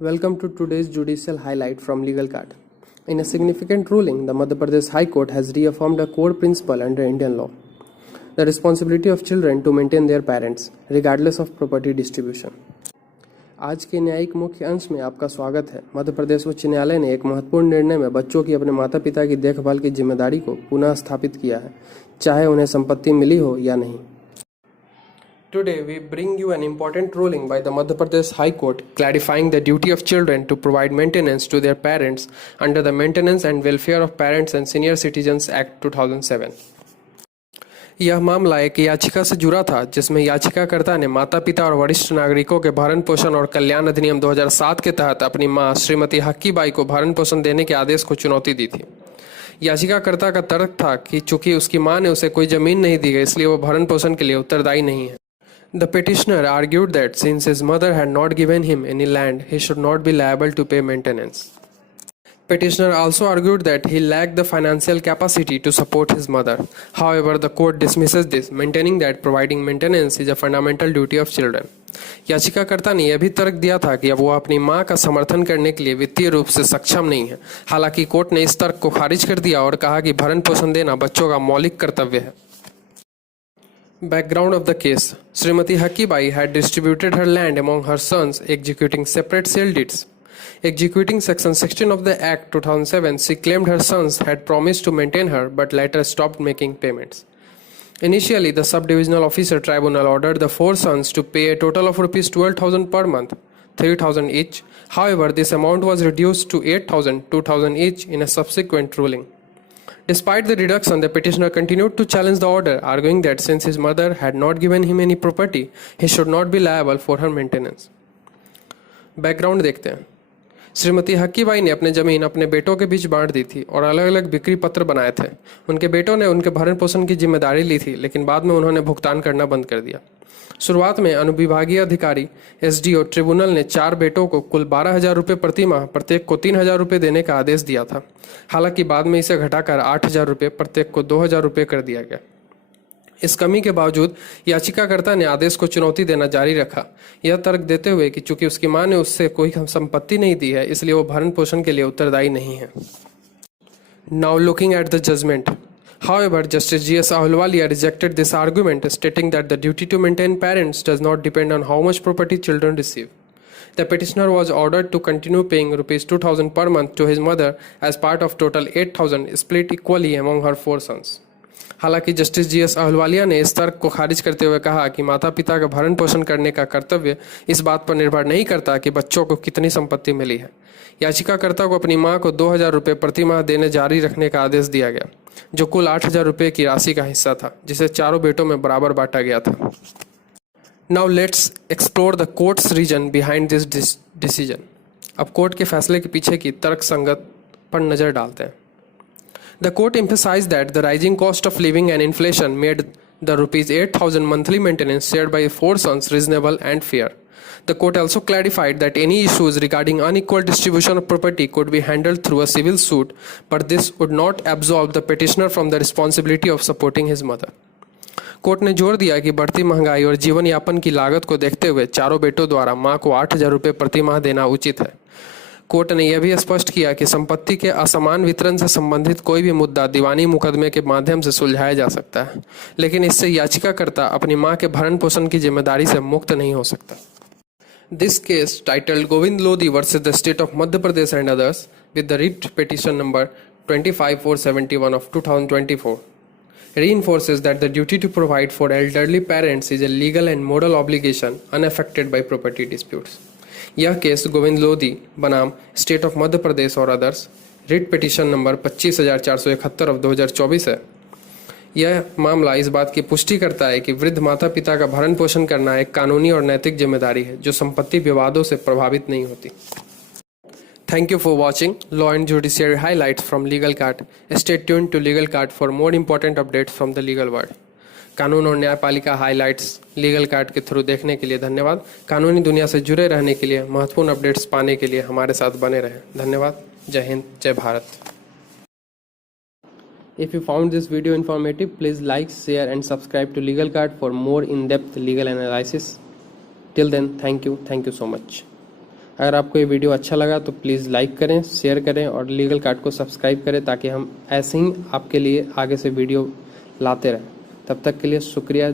Welcome to today's judicial highlight from Legal Card. In a significant ruling, the Madhya Pradesh High Court has reaffirmed a core principle under Indian law: the responsibility of children to maintain their parents, regardless of property distribution. आज के न्यायिक मुख्य अंश में आपका स्वागत है। मध्य प्रदेश उच्च न्यायालय ने एक महत्वपूर्ण निर्णय में बच्चों की अपने माता पिता की देखभाल की जिम्मेदारी को पुनः स्थापित किया है, चाहे उन्हें संपत्ति मिली हो या नहीं। Today we bring you an important ruling by the Madhya Pradesh High Court clarifying the duty of children to provide maintenance to their parents under the Maintenance and Welfare of Parents and Senior Citizens Act 2007। यह मामला एक याचिका से जुड़ा था जिसमें याचिकाकर्ता ने माता पिता और वरिष्ठ नागरिकों के भरण पोषण और कल्याण अधिनियम 2007 के तहत अपनी मां श्रीमती हक्की बाई को भरण पोषण देने के आदेश को चुनौती दी थी। याचिकाकर्ता का तर्क था कि चूंकि उसकी मां ने उसे कोई जमीन नहीं दी गई, इसलिए वो भरण पोषण के लिए उत्तरदायी नहीं है। The petitioner argued that since his mother had not given him any land, he should not be liable to pay maintenance. Petitioner also argued that he lacked the financial capacity to support his mother. However, the court dismisses this, maintaining that providing maintenance is a fundamental duty of children. याचिकाकर्ता ने यह भी तर्क दिया था कि अब वो अपनी मां का समर्थन करने के लिए वित्तीय रूप से सक्षम नहीं है। हालांकि कोर्ट ने इस तर्क को खारिज कर दिया और कहा कि भरण पोषण देना बच्चों का मौलिक कर्तव्य है। Background of the case: Srimati Hakki Bai had distributed her land among her sons, executing separate sale deeds. Executing Section 16 of the Act 2007, she claimed her sons had promised to maintain her but later stopped making payments. Initially, the Sub-Divisional Officer Tribunal ordered the four sons to pay a total of Rs 12,000 per month, 3,000 each. However, this amount was reduced to 8,000, 2,000 each in a subsequent ruling. Despite the reduction, the petitioner continued to challenge the order, arguing that since his mother had not given him any property, he should not be liable for her maintenance. Background देखते हैं। श्रीमती हक्की by ने अपने जमीन अपने बेटों के बीच बांट दी थी और अलग अलग बिक्री पत्र बनाए थे। उनके बेटों ने उनके भरण पोषण की जिम्मेदारी ली थी, लेकिन बाद में उन्होंने भुगतान करना बंद कर दिया। शुरुआत में अनुविभागीय अधिकारी एसडीओ ट्रिब्यूनल ने 4 बेटों को कुल 12,000 रुपये प्रति माह प्रत्येक को 3,000 रुपये देने का आदेश दिया था। हालांकि बाद में इसे घटाकर 8,000 रुपये प्रत्येक को 2,000 रुपये कर दिया गया। इस कमी के बावजूद याचिकाकर्ता ने आदेश को चुनौती देना जारी रखा, यह तर्क देते हुए कि चूंकि उसकी मां ने उससे कोई संपत्ति नहीं दी है, इसलिए वो भरण पोषण के लिए उत्तरदायी नहीं है। Now looking at the judgement. However, Justice G.S. Ahluwalia rejected this argument, stating that the duty to maintain parents does not depend on how much property children receive. The petitioner was ordered to continue paying Rs 2,000 per month to his mother as part of total 8,000 split equally among her 4 sons. हालांकि justice GS. Ahluwalia ने इस तर्क को खारिज करते हुए कहा कि माता पिता का भरण पोषण करने का कर्तव्य इस बात पर निर्भर नहीं करता कि बच्चों को कितनी संपत्ति मिली है। याचिकाकर्ता को अपनी मां को 2,000 रुपये प्रति माह देने जारी रखने का आदेश दिया गया, जो कुल 8,000 रुपये की राशि का हिस्सा था, जिसे चारों बेटों में बराबर बांटा गया था। Now let's explore the court's reason behind this decision. अब कोर्ट के फैसले के पीछे की तर्क संगत पर नजर डालते हैं। The court emphasized that the rising cost of living and inflation made the Rs 8,000 monthly maintenance shared by 4 sons reasonable and fair. The court also clarified that any issues regarding unequal distribution of property could be handled through a civil suit, but this would not absolve the petitioner from the responsibility of supporting his mother. Court ने जोर दिया कि बढ़ती महंगाई और जीवन यापन की लागत को देखते हुए चारों बेटों द्वारा मां को 8,000 रुपये प्रति माह देना उचित है। कोर्ट ने यह भी स्पष्ट किया कि संपत्ति के असमान वितरण से संबंधित कोई भी मुद्दा दीवानी मुकदमे के माध्यम से सुलझाया जा सकता है, लेकिन इससे याचिकाकर्ता अपनी मां के भरण पोषण की जिम्मेदारी से मुक्त नहीं हो सकता। This case titled Govind Lodhi versus the state of Madhya Pradesh and others with the writ petition number 25,471 of 2024 reinforces that the duty to provide for elderly parents is a legal and moral obligation unaffected by property disputes. यह case Govind Lodhi बनाम state of Madhya Pradesh और others writ petition number 25,471 of 2024 है। यह मामला इस बात की पुष्टि करता है कि वृद्ध माता पिता का भरण पोषण करना एक कानूनी और नैतिक जिम्मेदारी है जो संपत्ति विवादों से प्रभावित नहीं होती। Thank you for watching Law and Judiciary Highlights from Legal Card. Stay tuned to Legal Card for more important updates from the legal world. कानून और न्यायपालिका हाइलाइट्स लीगल कार्ड के थ्रू देखने के लिए धन्यवाद। कानूनी दुनिया से जुड़े रहने के लिए, महत्वपूर्ण अपडेट्स पाने के लिए हमारे साथ बने रहें। धन्यवाद। जय हिंद, जय Bharat. If you found this video informative, please like, share and subscribe to Legal Card for more in-depth legal analysis. Till then, thank you so much. अगर आपको ये वीडियो अच्छा लगा तो प्लीज़ लाइक करें, शेयर करें और लीगल कार्ड को सब्सक्राइब करें ताकि हम ऐसे ही आपके लिए आगे से वीडियो लाते रहें। तब तक के लिए शुक्रिया।